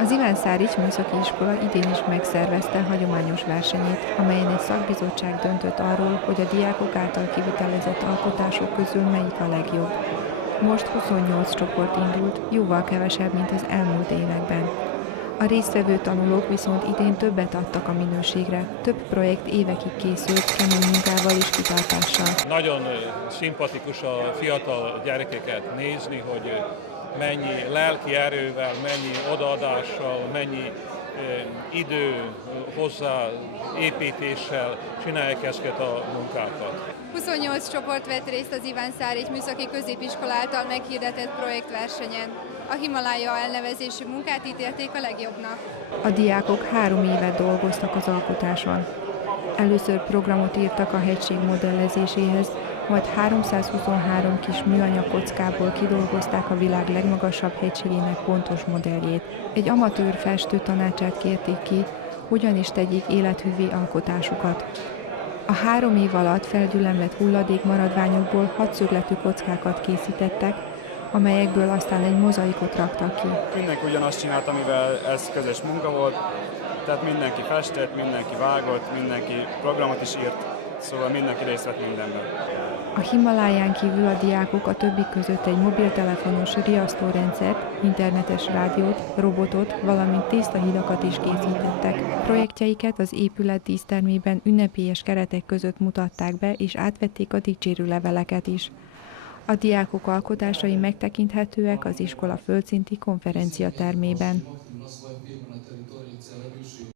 Az Iván Szárics Műszaki Iskola idén is megszervezte hagyományos versenyét, amelyen egy szakbizottság döntött arról, hogy a diákok által kivitelezett alkotások közül melyik a legjobb. Most 28 csoport indult, jóval kevesebb, mint az elmúlt években. A résztvevő tanulók viszont idén többet adtak a minőségre, több projekt évekig készült, kemény munkával és kitartással. Nagyon szimpatikus a fiatal gyerekeket nézni, hogy mennyi lelki erővel, mennyi odaadással, mennyi idő hozzáépítéssel csinálják ezeket a munkákat. 28 csoport vett részt az Iván Szárics Műszaki Középiskola által meghirdetett projektversenyen. A Himalája elnevezésű munkát ítélték a legjobbnak. A diákok 3 évet dolgoztak az alkotáson. Először programot írtak a hegység modellezéséhez, majd 323 kis műanyag kockából kidolgozták a világ legmagasabb hegységének pontos modelljét. Egy amatőr festő tanácsát kérték ki, hogyan is tegyék élethűvé alkotásukat. A 3 év alatt felgyülemlett hulladék maradványokból 6 szögletű kockákat készítettek, amelyekből aztán egy mozaikot raktak ki. Mindenki ugyanazt csinált, amivel ez közös munka volt, tehát mindenki festett, mindenki vágott, mindenki programot is írt, szóval mindenki részt vett mindenben. A Himaláján kívül a diákok a többik között egy mobiltelefonos riasztórendszert, internetes rádiót, robotot, valamint tésztahidakat is készítettek. Projektjeiket az épület dísztermében ünnepélyes keretek között mutatták be, és átvették a dicsérő leveleket is. A diákok alkotásai megtekinthetőek az iskola földszinti konferenciatermében.